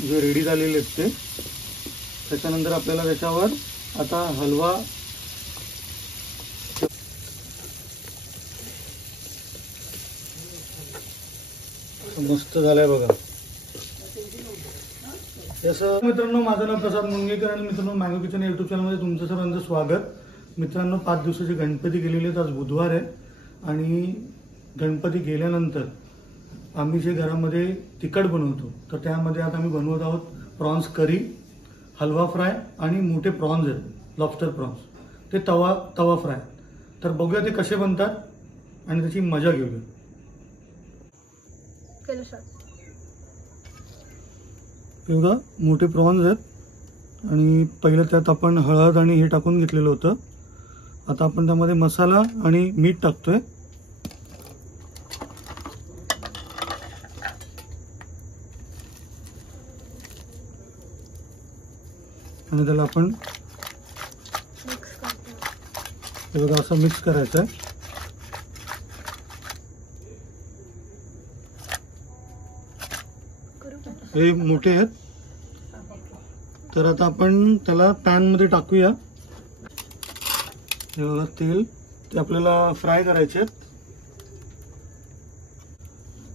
जे रेडी झालेले आहेत ते. त्याच्यानंतर आपल्याला त्याच्यावर आता हलवा मस्त झालाय बघा. जसं मित्रांनो, माझं नाव प्रसाद मुंगेकर आणि मित्रांनो मँगो किचन यूट्यूब चॅनलमध्ये तुमचं सर्वांचं स्वागत. मित्रांनो, 5 दिवसाचे गणपती गेलेले आहेत. आज बुधवार आहे आणि गणपती गेल्यानंतर आम्ही जे घरामध्ये तिखट बनवतो तर त्यामध्ये आता आम्ही बनवत आहोत प्रॉन्स करी, हलवा फ्राय आणि मोठे प्रॉन्स आहेत लॉबस्टर प्रॉन्स, ते तवा फ्राय. तर बघूया ते कसे बनतात आणि त्याची मजा घेऊया. हे बघा मोठे प्रॉन्स आहेत आणि पहिलं त्यात आपण हळद आणि हे टाकून घेतलेलं होतं. आता आपण त्यामध्ये मसाला आणि मीठ टाकतोय. आणि त्याला आपण हे बघा असं मिक्स करायचं आहे. हे मोठे आहेत. तर आता आपण त्याला पॅन मध्ये टाकूया. हे बघा तेल, ते आपल्याला फ्राय करायचे आहेत.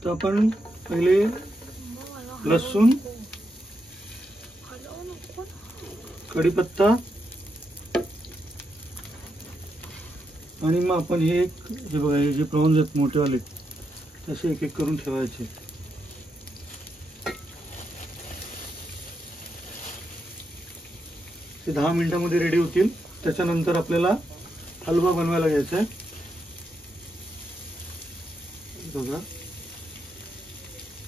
तर आपण पहिले लसूण, कढीपत्ता आणि मग आपण हे बघा हे जे प्रॉन्स आहेत मोठेवाले तसे एक एक करून ठेवायचे. ते 10 मिनिटांमध्ये रेडी होतील. त्याच्यानंतर आपल्याला हलवा बनवायला घ्यायचा आहे. बघा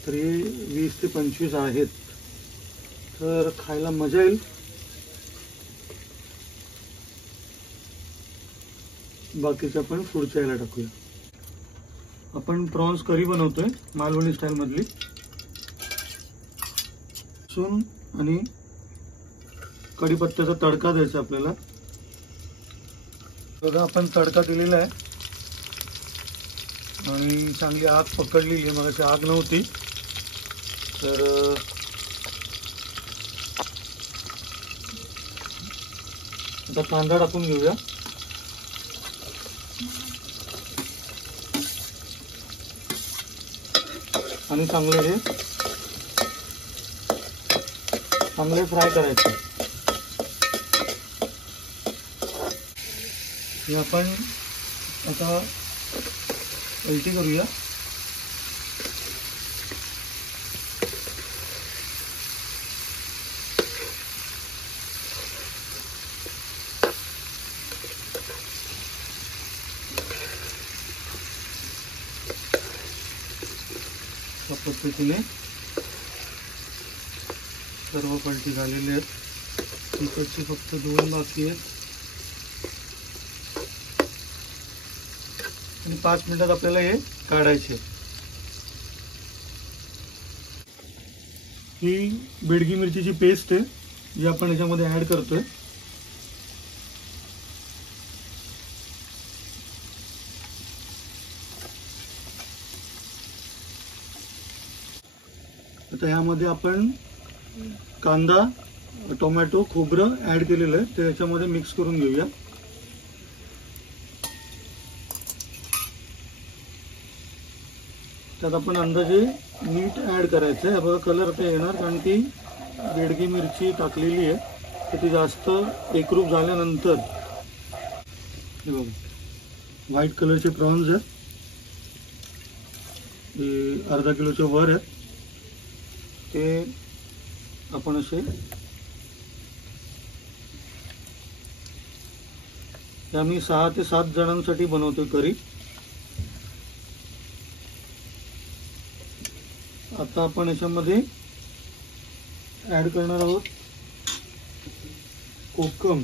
तर हे 20 ते 25 आहेत. तर खायला मजा येईल. बाकीचं आपण पुढच्या याला टाकूया. आपण प्रॉन्स करी बनवतोय मालवणी स्टाईल मधली. लसूण आणि कढीपत्त्याचा तडका द्यायचा आपल्याला. बघा आपण तडका दिलेला आहे आणि चांगली आग पकडलेली आहे. मगाशी आग नव्हती. तर आता कांदा टाकून घेऊया. आणि चांगले फ्राय करायचे. हे आपण आता उलटी करूया. पद्धतीने सर्व पलटी झालेले आहेत. तिकडची फक्त 2 बाकी आहेत आणि 5 मिनिटात आपल्याला हे काढायचे. ही बेडगी मिरचीची पेस्ट आहे जी आपण याच्यामध्ये ऍड करतोय. आता ह्यामध्ये आपण कांदा, टोमॅटो, खोबरं ऍड केलेलं आहे ते याच्यामध्ये मिक्स करून घेऊया. त्यात आपण अंदाजे मीठ ऍड करायचं आहे. बघा कलर आता येणार कारण की बेडगी मिरची टाकलेली आहे तर ती जास्त एकरूप झाल्यानंतर हे बघा व्हाईट कलरचे प्रॉन्स आहेत. हे अर्धा किलोच्या वर आहेत. ते आपण असे आम्ही 6 ते 7 जणांसाठी बनवतोय करी. आता आपण याच्यामध्ये ऍड करणार आहोत कोकम.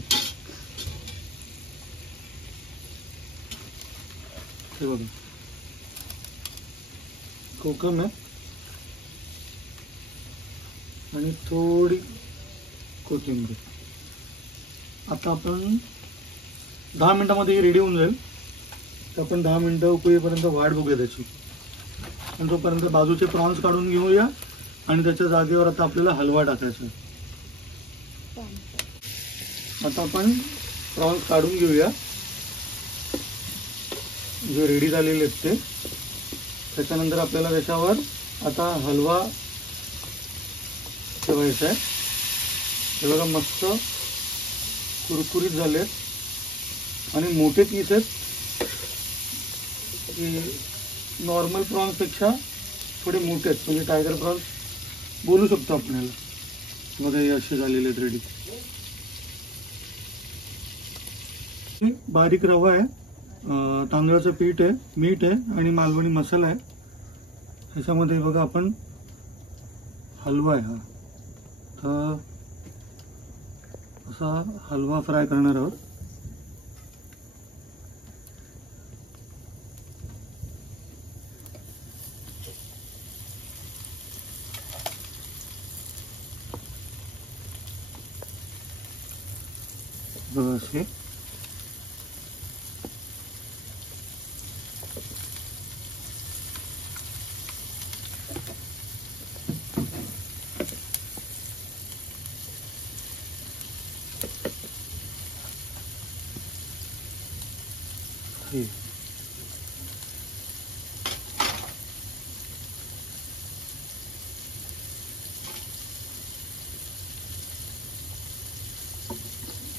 हे बघा कोकम आहे आणि थोडी कोथिंबीर. आता आपण 10 मिनिटांमध्ये रेडी होऊन जाईल. तर आपण 10 मिनिटं उकळीपर्यंत वाट बघूया त्याची. आणि तोपर्यंत बाजूचे प्रॉन्स काढून घेऊया आणि त्याच्या जागेवर आता आपल्याला हलवा टाकायचा. आता आपण प्रॉन्स काढून घेऊया जे रेडी झालेले आहेत ते. त्याच्यानंतर आपल्याला त्याच्यावर आता हलवा ठेवायचा आहे. हे बघा मस्त कुरकुरीत झालेत आणि मोठे पीस आहेत. नॉर्मल प्रॉन्स पेक्षा थोडे मोठे आहेत, म्हणजे टायगर प्रॉन्स बोलू शकतो आपण याला. बघा हे असे झालेले आहेत रेडी. बारीक रवा आहे, तांदळाचं पीठ आहे, मीठ आहे आणि मालवणी मसाला आहे. ह्याच्यामध्ये बघा आपण हलवा आहे हा. तर असा हलवा फ्राय करणार आहोत. बघा असे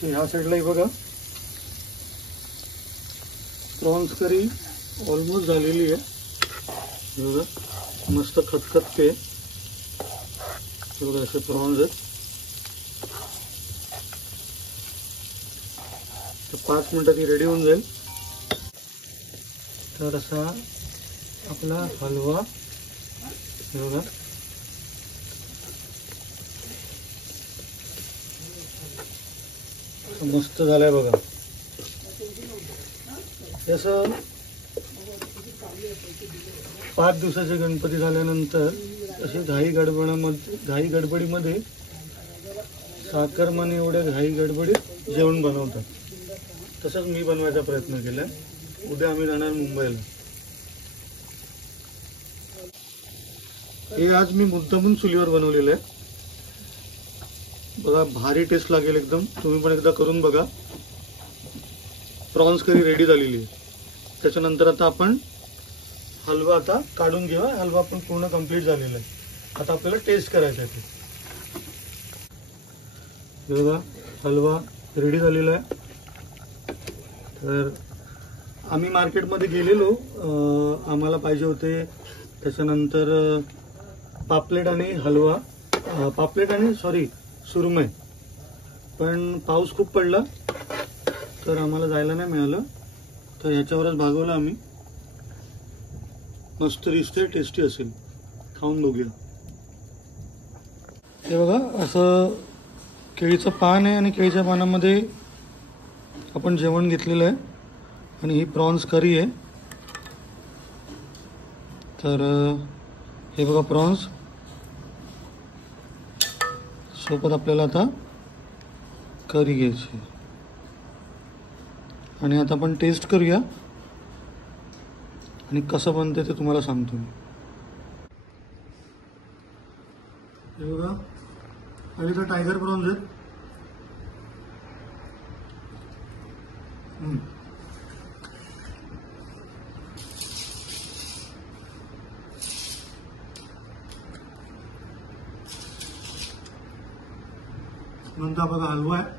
ह्या साईडला बघा प्रॉन्स करी ऑलमोस्ट झालेली आहे. बघा मस्त खतखतते. बघा असे प्रॉन्स आहेत. तर 5 मिनिटात ही रेडी होऊन जाईल. तर असा आपला हलवा बघा मस्त झालाय बघा. जसं 5 दिवसाचे गणपती झाल्यानंतर असे घाई गडबडीमध्ये साखरमाने एवढ्या घाई गडबडीत जेवण बनवतात. तसंच मी बनवायचा प्रयत्न केलाय. उद्या आम्ही जाणार मुंबईला. हे आज मी मुद्दामून चुलीवर बनवलेलं आहे. बघा भारी टेस्ट लागेल एकदम. तुम्ही पण एकदा करून बघा. प्रॉन्स करी रेडी झालेली आहे. त्याच्यानंतर आता आपण हलवा आता काढून घेऊया. हलवा पण पूर्ण कंप्लीट झालेला आहे. आता आपल्याला टेस्ट करायचा आहे. बघा हलवा रेडी झालेला आहे. तर आम्ही मार्केटमध्ये गेलेलो, आम्हाला पाहिजे होते त्याच्यानंतर पापलेट आणि हलवा, पापलेट आणि सुरमई. पण पाऊस खूप पडला तर आम्हाला जायला नाही मिळालं. तर ह्याच्यावरच भागवलं आम्ही. मस्त दिसते, टेस्टी असेल. खाऊन बघूया. हे बघा असं केळीचं पान आहे आणि केळीच्या पानामध्ये आपण जेवण घेतलेलं आहे आणि ही प्रॉन्स करी आहे. तर हे बघा प्रॉन्स सोबत आपल्याला आता करी घ्यायची आणि आता आपण टेस्ट करूया आणि कसं बनते ते तुम्हाला सांगतो मी. हे बघा पहिले तर टायगर प्रॉन्स आहेत. नंतर बघा हलवा आहे.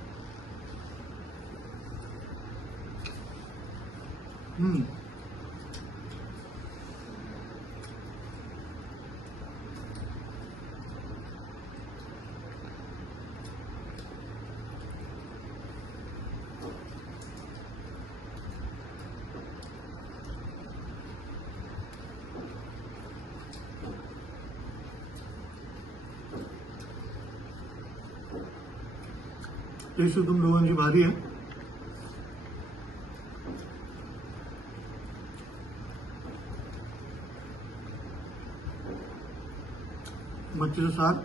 टेस्ट एकदम दोघांची भारी आहे. मच्छीचं सार,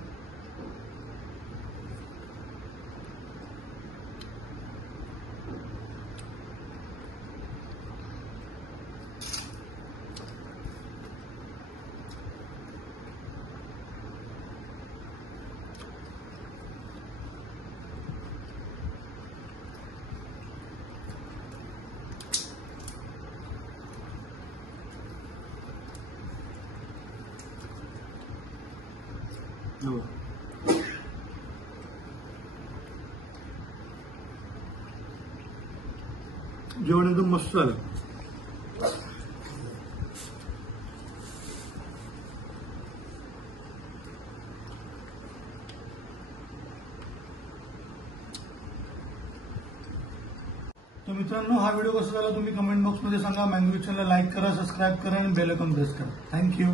हो. जेवण एकदम मस्त झालं. तर मित्रांनो, हा व्हिडिओ कसा झाला तुम्ही कमेंट बॉक्समध्ये सांगा. मँगो किचनला लाईक करा, सबस्क्राईब करा आणि बेल आयकॉन प्रेस करा. थँक्यू.